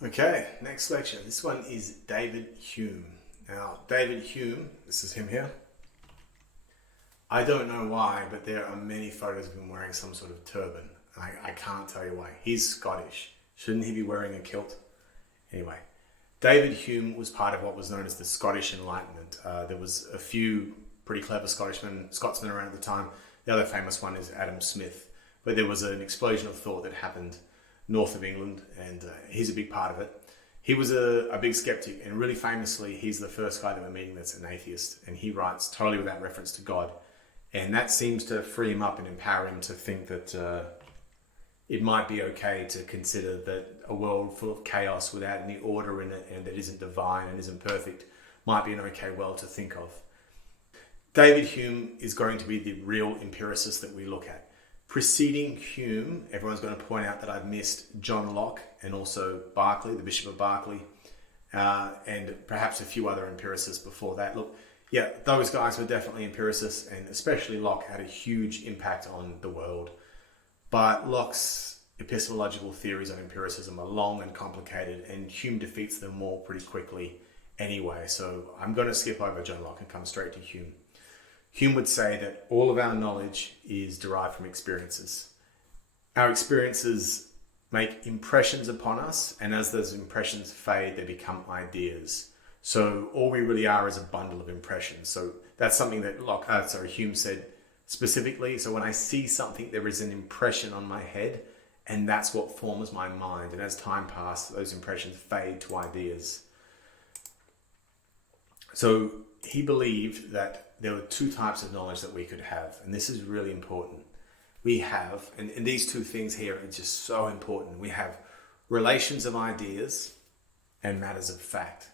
Okay, next lecture. This one is David Hume. Now, David Hume, this is him here. I don't know why, but there are many photos of him wearing some sort of turban. I can't tell you why. He's Scottish. Shouldn't he be wearing a kilt? Anyway, David Hume was part of what was known as the Scottish Enlightenment. There was a few pretty clever Scotsmen around at the time. The other famous one is Adam Smith. But there was an explosion of thought that happened north of England, and he's a big part of it. He was a big skeptic, and really famously, he's the first guy that we're meeting that's an atheist, and he writes totally without reference to God. And that seems to free him up and empower him to think that it might be okay to consider that a world full of chaos without any order in it and that isn't divine and isn't perfect might be an okay world to think of. David Hume is going to be the real empiricist that we look at. Preceding Hume, everyone's going to point out that I've missed John Locke and also Berkeley, the Bishop of Berkeley, and perhaps a few other empiricists before that. Look, yeah, those guys were definitely empiricists, and especially Locke had a huge impact on the world. But Locke's epistemological theories on empiricism are long and complicated, and Hume defeats them all pretty quickly anyway. So I'm going to skip over John Locke and come straight to Hume. Hume would say that all of our knowledge is derived from experiences. Our experiences make impressions upon us, and as those impressions fade, they become ideas. So all we really are is a bundle of impressions. So that's something that Hume said specifically. So when I see something, there is an impression on my head, and that's what forms my mind. And as time passes, those impressions fade to ideas. So he believed that there were two types of knowledge that we could have, and this is really important. We have, and these two things here are just so important. We have relations of ideas and matters of fact.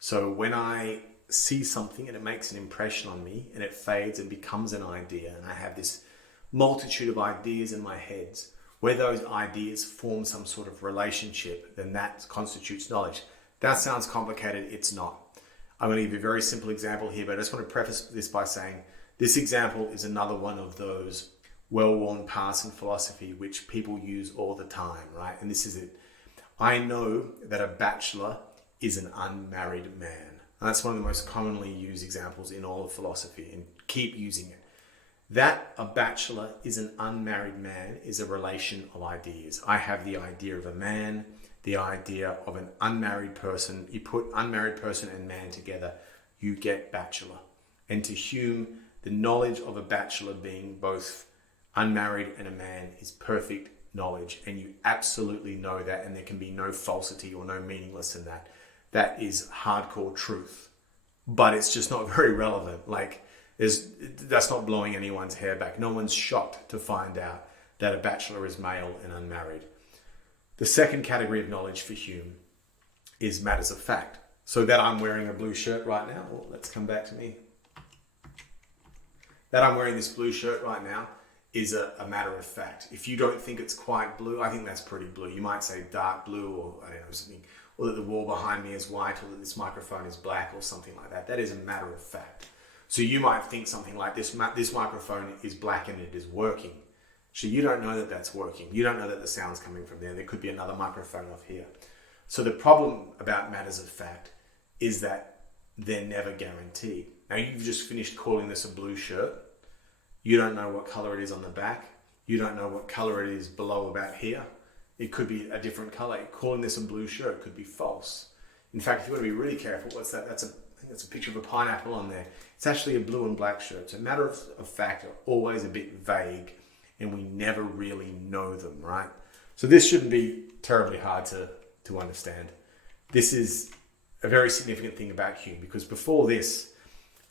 So when I see something and it makes an impression on me and it fades and becomes an idea, and I have this multitude of ideas in my head, where those ideas form some sort of relationship, then that constitutes knowledge. That sounds complicated. It's not. I'm going to give you a very simple example here, but I just want to preface this by saying this example is another one of those well-worn paths in philosophy which people use all the time, right? And this is it. I know that a bachelor is an unmarried man. And that's one of the most commonly used examples in all of philosophy, and keep using it. That a bachelor is an unmarried man is a relation of ideas. I have the idea of a man, the idea of an unmarried person. You put unmarried person and man together, you get bachelor. And to Hume, the knowledge of a bachelor being both unmarried and a man is perfect knowledge. And you absolutely know that, and there can be no falsity or no meaningless in that. That is hardcore truth. But it's just not very relevant. That's not blowing anyone's hair back. No one's shocked to find out that a bachelor is male and unmarried. The second category of knowledge for Hume is matters of fact. So that I'm wearing a blue shirt right now. Well, let's come back to me. That I'm wearing this blue shirt right now is a matter of fact. If you don't think it's quite blue, I think that's pretty blue. You might say dark blue, or I don't know, something, or that the wall behind me is white, or that this microphone is black, or something like that. That is a matter of fact. So you might think something like this microphone is black and it is working. So you don't know that that's working. You don't know that the sound's coming from there. There could be another microphone off here. So the problem about matters of fact is that they're never guaranteed. Now you've just finished calling this a blue shirt. You don't know what color it is on the back. You don't know what color it is below about here. It could be a different color. Calling this a blue shirt could be false. In fact, if you want to be really careful, what's that? I think that's a picture of a pineapple on there. It's actually a blue and black shirt. So matters of fact are always a bit vague, and we never really know them, right? So this shouldn't be terribly hard to understand. This is a very significant thing about Hume, because before this,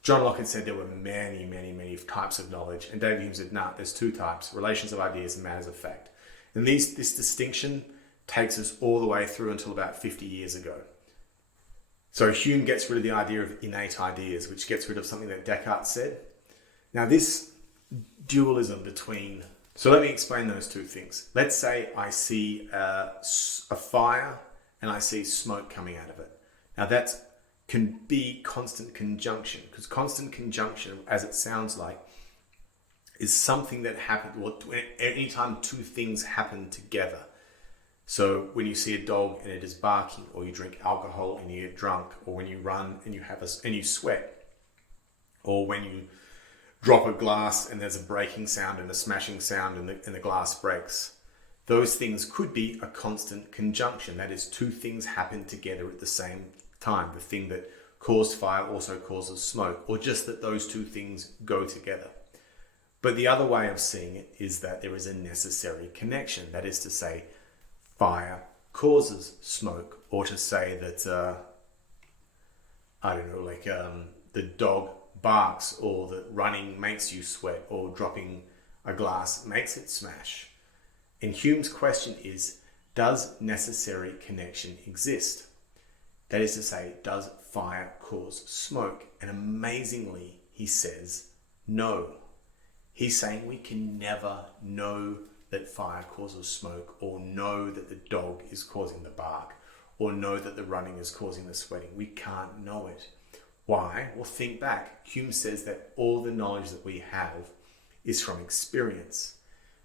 John Locke had said there were many, many, many types of knowledge, and David Hume said, there's two types, relations of ideas and matters of fact. And this distinction takes us all the way through until about 50 years ago. So Hume gets rid of the idea of innate ideas, which gets rid of something that Descartes said. Now this dualism between... So let me explain those two things. Let's say I see a fire and I see smoke coming out of it. Now that can be constant conjunction, because constant conjunction, as it sounds like, is something that happens anytime two things happen together. So when you see a dog and it is barking, or you drink alcohol and you get drunk, or when you run and you sweat, or when you drop a glass and there's a breaking sound and a smashing sound and the glass breaks, those things could be a constant conjunction. That is, two things happen together at the same time. The thing that caused fire also causes smoke, or just that those two things go together. But the other way of seeing it is that there is a necessary connection. That is to say, fire causes smoke, or to say that, the dog barks, or that running makes you sweat, or dropping a glass makes it smash. And Hume's question is, does necessary connection exist? That is to say, does fire cause smoke? And amazingly, he says, no. He's saying we can never know that fire causes smoke, or know that the dog is causing the bark, or know that the running is causing the sweating. We can't know it. Why? Well, think back. Hume says that all the knowledge that we have is from experience.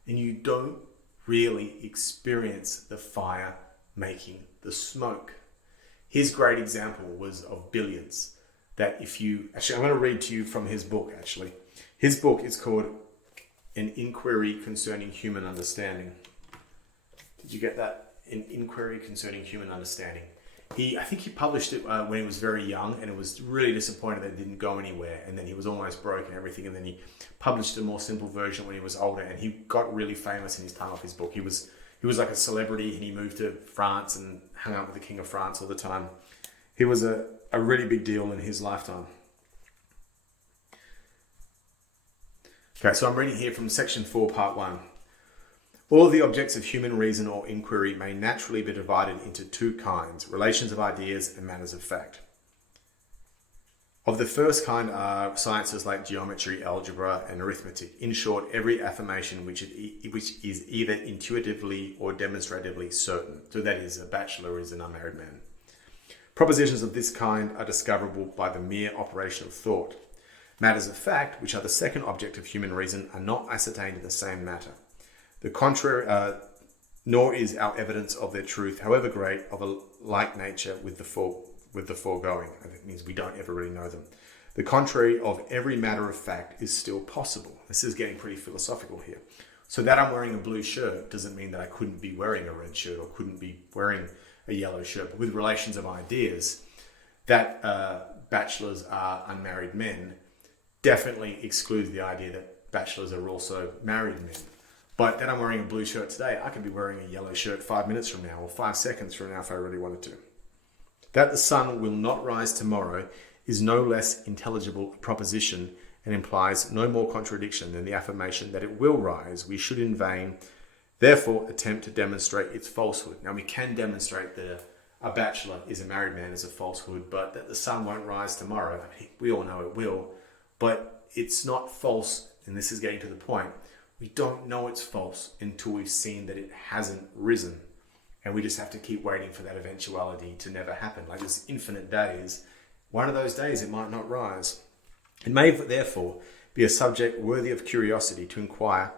And you don't really experience the fire making the smoke. His great example was of billiards. That if you... Actually, I'm going to read to you from his book, actually. His book is called An Inquiry Concerning Human Understanding. Did you get that? An Inquiry Concerning Human Understanding. I think he published it when he was very young, and it was really disappointed that it didn't go anywhere, and then he was almost broke and everything, and then he published a more simple version when he was older, and he got really famous in his time off his book. He was like a celebrity, and he moved to France and hung out with the King of France all the time. He was a really big deal in his lifetime. Okay, so I'm reading here from section 4, part 1. All the objects of human reason or inquiry may naturally be divided into two kinds: relations of ideas and matters of fact. Of the first kind are sciences like geometry, algebra, and arithmetic. In short, every affirmation which is either intuitively or demonstratively certain. So that is, a bachelor is an unmarried man. Propositions of this kind are discoverable by the mere operation of thought. Matters of fact, which are the second object of human reason, are not ascertained in the same matter. The contrary, nor is our evidence of their truth, however great, of a like nature with the foregoing. That means we don't ever really know them. The contrary of every matter of fact is still possible. This is getting pretty philosophical here. So that I'm wearing a blue shirt doesn't mean that I couldn't be wearing a red shirt, or couldn't be wearing a yellow shirt. But with relations of ideas, that bachelors are unmarried men definitely excludes the idea that bachelors are also married men. But that I'm wearing a blue shirt today, I could be wearing a yellow shirt 5 minutes from now, or 5 seconds from now if I really wanted to. That the sun will not rise tomorrow is no less intelligible a proposition, and implies no more contradiction than the affirmation that it will rise. We should in vain, therefore, attempt to demonstrate its falsehood. Now, we can demonstrate that a bachelor is a married man is a falsehood, but that the sun won't rise tomorrow, I mean, we all know it will, but it's not false, and this is getting to the point. We don't know it's false until we've seen that it hasn't risen. And we just have to keep waiting for that eventuality to never happen. Like there's infinite days. One of those days it might not rise. It may therefore be a subject worthy of curiosity to inquire,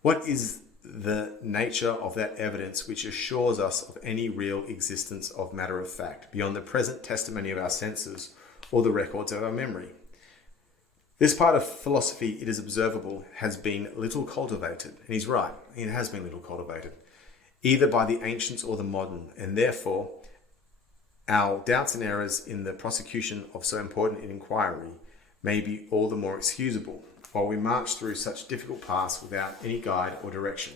what is the nature of that evidence which assures us of any real existence of matter of fact, beyond the present testimony of our senses or the records of our memory? This part of philosophy, it is observable, has been little cultivated. And he's right, it has been little cultivated, either by the ancients or the modern. And therefore, our doubts and errors in the prosecution of so important an inquiry may be all the more excusable, while we march through such difficult paths without any guide or direction.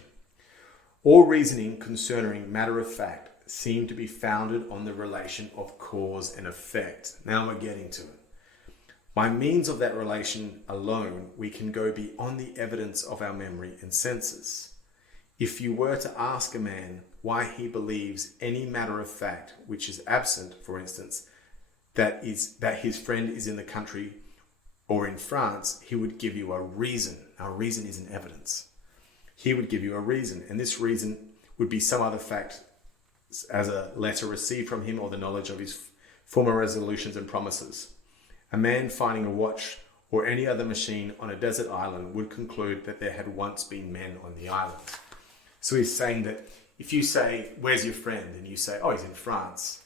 All reasoning concerning matter of fact seem to be founded on the relation of cause and effect. Now we're getting to it. By means of that relation alone, we can go beyond the evidence of our memory and senses. If you were to ask a man why he believes any matter of fact which is absent, for instance, that his friend is in the country or in France, he would give you a reason. Our reason isn't evidence. He would give you a reason, and this reason would be some other fact, as a letter received from him or the knowledge of his former resolutions and promises. A man finding a watch or any other machine on a desert island would conclude that there had once been men on the island. So he's saying that If you say, where's your friend? And you say, oh, he's in France.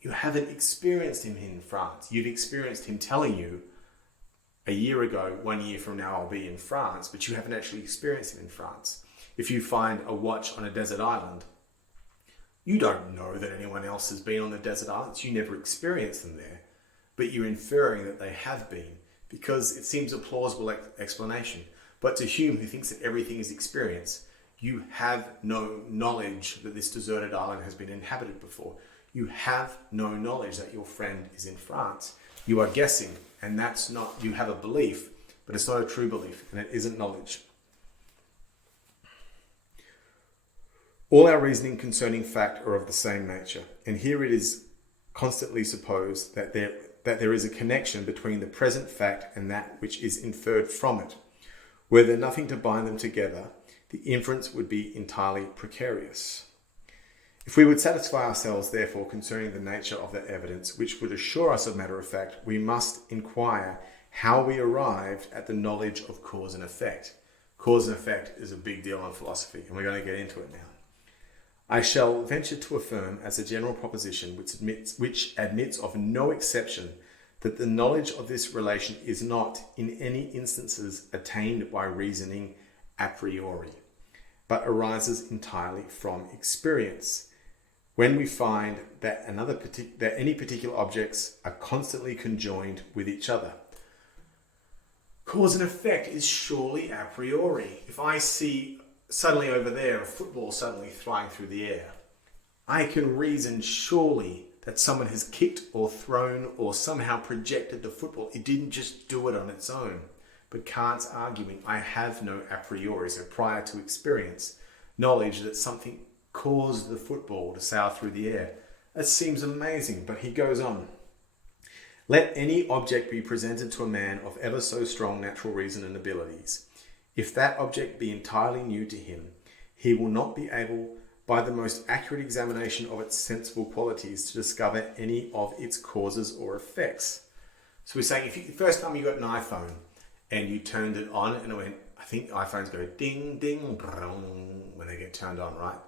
You haven't experienced him in France. You've experienced him telling you a year ago, 1 year from now, I'll be in France, but you haven't actually experienced him in France. If you find a watch on a desert island, you don't know that anyone else has been on the desert islands. You never experienced them there, but you're inferring that they have been because it seems a plausible explanation. But to Hume, who thinks that everything is experience, you have no knowledge that this deserted island has been inhabited before. You have no knowledge that your friend is in France. You are guessing, and that's not, you have a belief, but it's not a true belief, and it isn't knowledge. All our reasoning concerning fact are of the same nature, and here it is constantly supposed that there is a connection between the present fact and that which is inferred from it. Were there nothing to bind them together, the inference would be entirely precarious. If we would satisfy ourselves, therefore, concerning the nature of that evidence, which would assure us of matter of fact, we must inquire how we arrived at the knowledge of cause and effect. Cause and effect is a big deal in philosophy, and we're going to get into it now. I shall venture to affirm as a general proposition which admits of no exception that the knowledge of this relation is not, in any instances, attained by reasoning a priori, but arises entirely from experience. When we find that any particular objects are constantly conjoined with each other. Cause and effect is surely a priori. If I see suddenly over there a football suddenly flying through the air, I can reason surely that someone has kicked or thrown or somehow projected the football. It didn't just do it on its own. But Kant's arguing, I have no a priori, so prior to experience, knowledge that something caused the football to sail through the air. That seems amazing, but he goes on. Let any object be presented to a man of ever so strong natural reason and abilities. If that object be entirely new to him, he will not be able, by the most accurate examination of its sensible qualities, to discover any of its causes or effects. So we're saying, if the first time you got an iPhone and you turned it on and it went, I think iPhones go ding, ding, brung, when they get turned on, right?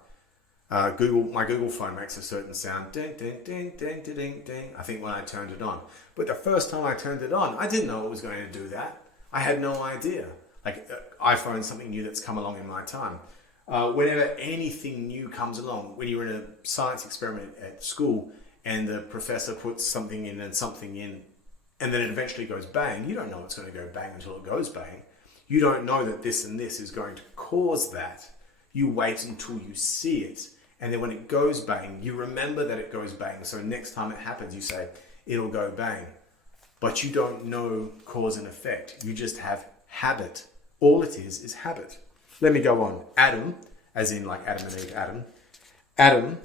My Google phone makes a certain sound, ding, ding, ding, ding, ding, ding, ding, I think when I turned it on. But the first time I turned it on, I didn't know it was going to do that. I had no idea. Like iPhone is something new that's come along in my time. Whenever anything new comes along, when you're in a science experiment at school and the professor puts something in and then it eventually goes bang, you don't know it's going to go bang until it goes bang. You don't know that this and this is going to cause that. You wait until you see it. And then when it goes bang, you remember that it goes bang. So next time it happens, you say, it'll go bang. But you don't know cause and effect. You just have habit. All it is habit. Let me go on. Adam, as in like Adam and Eve, Adam,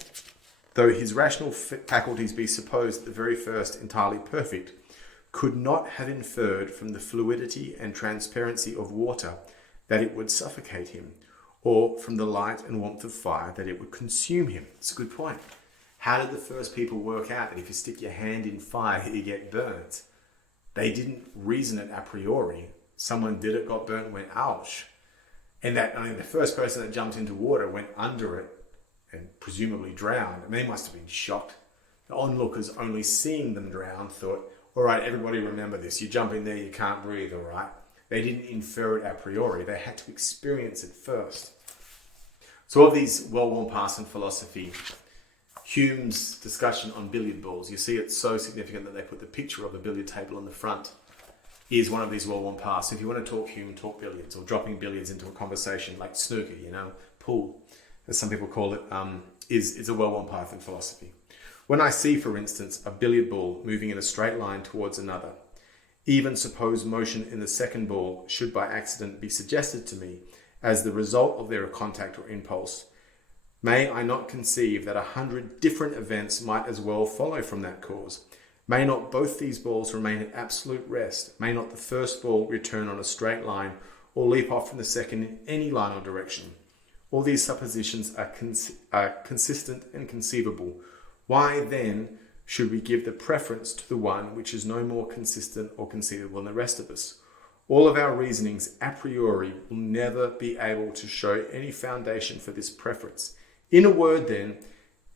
though his rational faculties be supposed at the very first entirely perfect, could not have inferred from the fluidity and transparency of water that it would suffocate him, or from the light and warmth of fire that it would consume him. It's a good point. How did the first people work out that if you stick your hand in fire, you get burnt? They didn't reason it a priori. Someone did it, got burnt, went, ouch. And the first person that jumped into water went under it and presumably drowned. And they must have been shocked. The onlookers, only seeing them drown, thought, all right, everybody remember this. You jump in there, you can't breathe, all right? They didn't infer it a priori. They had to experience it first. So of these well-worn paths in philosophy, Hume's discussion on billiard balls, you see it's so significant that they put the picture of a billiard table on the front, is one of these well-worn paths. So if you want to talk Hume, talk billiards, or dropping billiards into a conversation like snooker, pool, as some people call it, is a well-worn path in philosophy. When I see, for instance, a billiard ball moving in a straight line towards another, even suppose motion in the second ball should by accident be suggested to me as the result of their contact or impulse, may I not conceive that 100 different events might as well follow from that cause? May not both these balls remain at absolute rest? May not the first ball return on a straight line or leap off from the second in any line or direction? All these suppositions are consistent and conceivable. Why then should we give the preference to the one which is no more consistent or conceivable than the rest of us? All of our reasonings a priori will never be able to show any foundation for this preference. In a word then,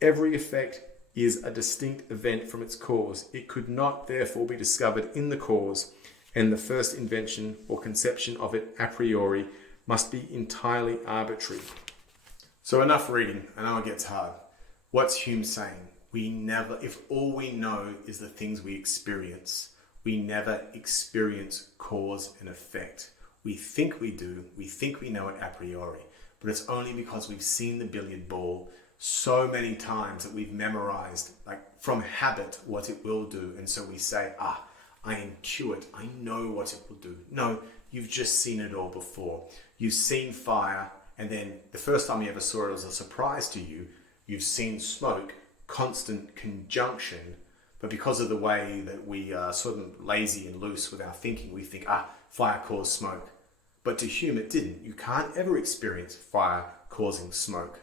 every effect is a distinct event from its cause. It could not therefore be discovered in the cause, and the first invention or conception of it a priori must be entirely arbitrary. So enough reading, I know it gets hard. What's Hume saying? If all we know is the things we experience, we never experience cause and effect. We think we do, we think we know it a priori, but it's only because we've seen the billiard ball so many times that we've memorized, like from habit, what it will do. And so we say, I intuit, I know what it will do. No, you've just seen it all before. You've seen fire, and then the first time you ever saw it was a surprise to you. You've seen smoke, constant conjunction, but because of the way that we are sort of lazy and loose with our thinking, we think, fire caused smoke. But to Hume, it didn't. You can't ever experience fire causing smoke.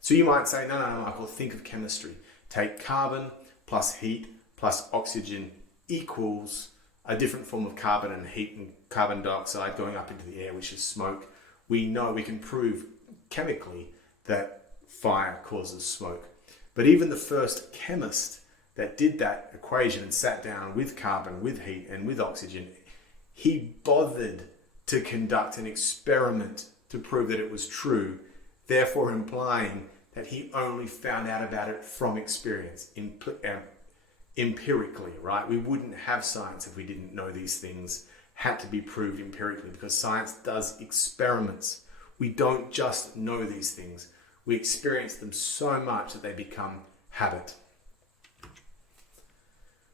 So you might say, no, Michael, think of chemistry. Take carbon plus heat plus oxygen equals a different form of carbon and heat and carbon dioxide going up into the air, which is smoke. We know, we can prove chemically that fire causes smoke. But even the first chemist that did that equation and sat down with carbon, with heat, and with oxygen, he bothered to conduct an experiment to prove that it was true, therefore implying that he only found out about it from experience, empirically, right? We wouldn't have science if we didn't know these things had to be proved empirically, because science does experiments. We don't just know these things. We experience them so much that they become habit.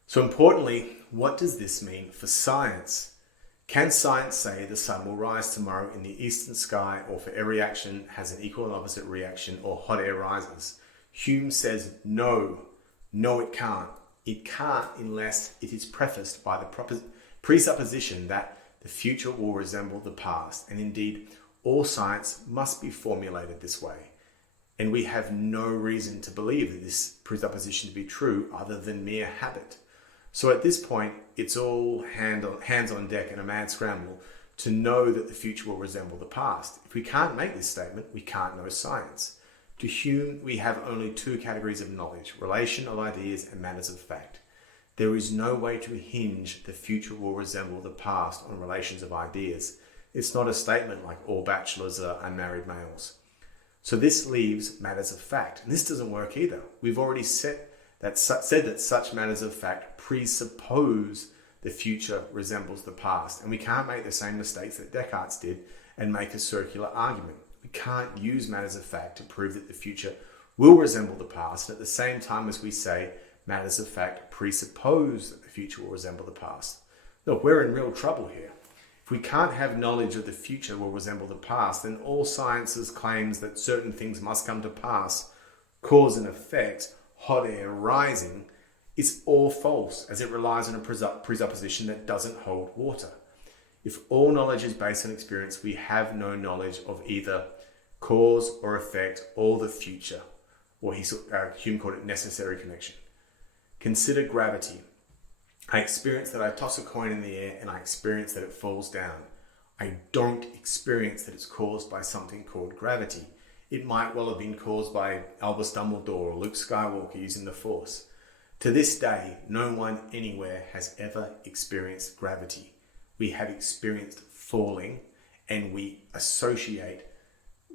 So importantly, what does this mean for science? Can science say the sun will rise tomorrow in the eastern sky, or for every action has an equal and opposite reaction, or hot air rises? Hume says no. No, it can't. It can't unless it is prefaced by the presupposition that the future will resemble the past. And indeed, all science must be formulated this way. And we have no reason to believe that this presupposition to be true other than mere habit. So at this point, it's all hands on deck and a mad scramble to know that the future will resemble the past. If we can't make this statement, we can't know science. To Hume, we have only two categories of knowledge: relation of ideas and matters of fact. There is no way to hinge the future will resemble the past on relations of ideas. It's not a statement like all bachelors are unmarried males. So this leaves matters of fact. And this doesn't work either. We've already said that such matters of fact presuppose the future resembles the past. And we can't make the same mistakes that Descartes did and make a circular argument. We can't use matters of fact to prove that the future will resemble the past, and at the same time as we say matters of fact presuppose that the future will resemble the past. Look, we're in real trouble here. If we can't have knowledge of the future will resemble the past, then all science's claims that certain things must come to pass, cause and effect, hot air rising, it's all false, as it relies on a presupposition that doesn't hold water. If all knowledge is based on experience, we have no knowledge of either cause or effect or the future, or Hume called it necessary connection. Consider gravity. I experience that I toss a coin in the air and I experience that it falls down. I don't experience that it's caused by something called gravity. It might well have been caused by Albus Dumbledore or Luke Skywalker using the Force. To this day, no one anywhere has ever experienced gravity. We have experienced falling, and we associate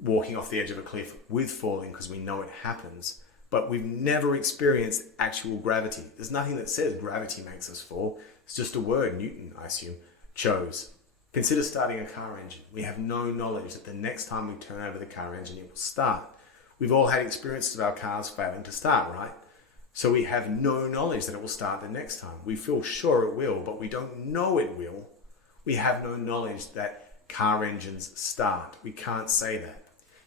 walking off the edge of a cliff with falling because we know it happens. But we've never experienced actual gravity. There's nothing that says gravity makes us fall. It's just a word Newton, I assume, chose. Consider starting a car engine. We have no knowledge that the next time we turn over the car engine, it will start. We've all had experiences of our cars failing to start, right? So we have no knowledge that it will start the next time. We feel sure it will, but we don't know it will. We have no knowledge that car engines start. We can't say that.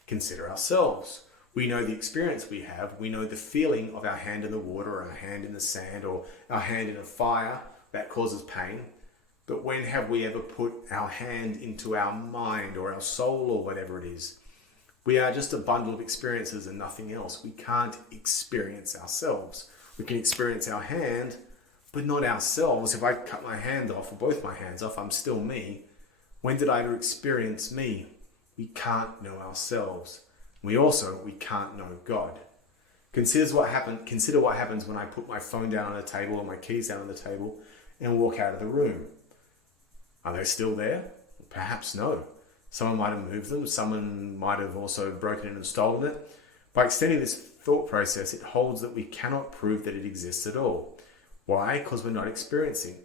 Consider ourselves. We know the experience we have. We know the feeling of our hand in the water, or our hand in the sand, or our hand in a fire that causes pain. But when have we ever put our hand into our mind or our soul or whatever it is? We are just a bundle of experiences and nothing else. We can't experience ourselves. We can experience our hand, but not ourselves. If I cut my hand off, or both my hands off, I'm still me. When did I ever experience me? We can't know ourselves. We can't know God. Consider what happens when I put my phone down on the table or my keys down on the table and walk out of the room. Are they still there? Perhaps no. Someone might have moved them. Someone might have also broken in and stolen it. By extending this thought process, it holds that we cannot prove that it exists at all. Why? Because we're not experiencing.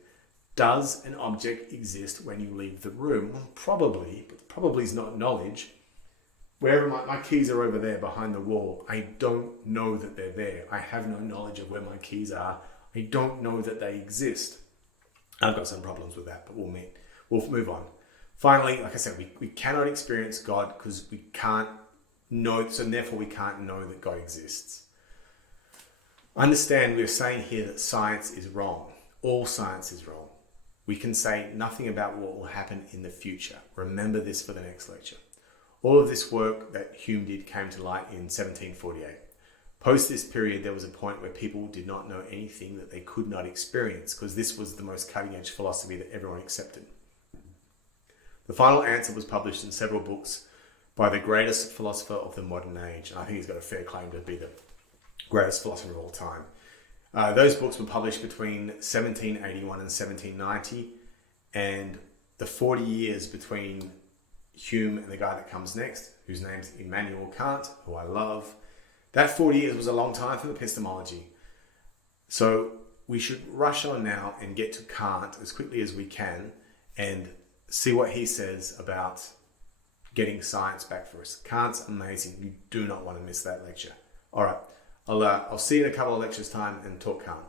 Does an object exist when you leave the room? Well, probably, but probably is not knowledge. Wherever my keys are over there behind the wall, I don't know that they're there. I have no knowledge of where my keys are. I don't know that they exist. I've got some problems with that, but we'll move on. Finally, like I said, we cannot experience God because we can't know, so therefore we can't know that God exists. Understand, we're saying here that science is wrong. All science is wrong. We can say nothing about what will happen in the future. Remember this for the next lecture. All of this work that Hume did came to light in 1748. Post this period, there was a point where people did not know anything that they could not experience because this was the most cutting-edge philosophy that everyone accepted. The final answer was published in several books by the greatest philosopher of the modern age. And I think he's got a fair claim to be the greatest philosopher of all time. Those books were published between 1781 and 1790, and the 40 years between Hume and the guy that comes next, whose name's Immanuel Kant, who I love, that 40 years was a long time for epistemology. So we should rush on now and get to Kant as quickly as we can and see what he says about getting science back for us. Kant's amazing. You do not want to miss that lecture. All right, I'll see you in a couple of lectures' time and talk Kant.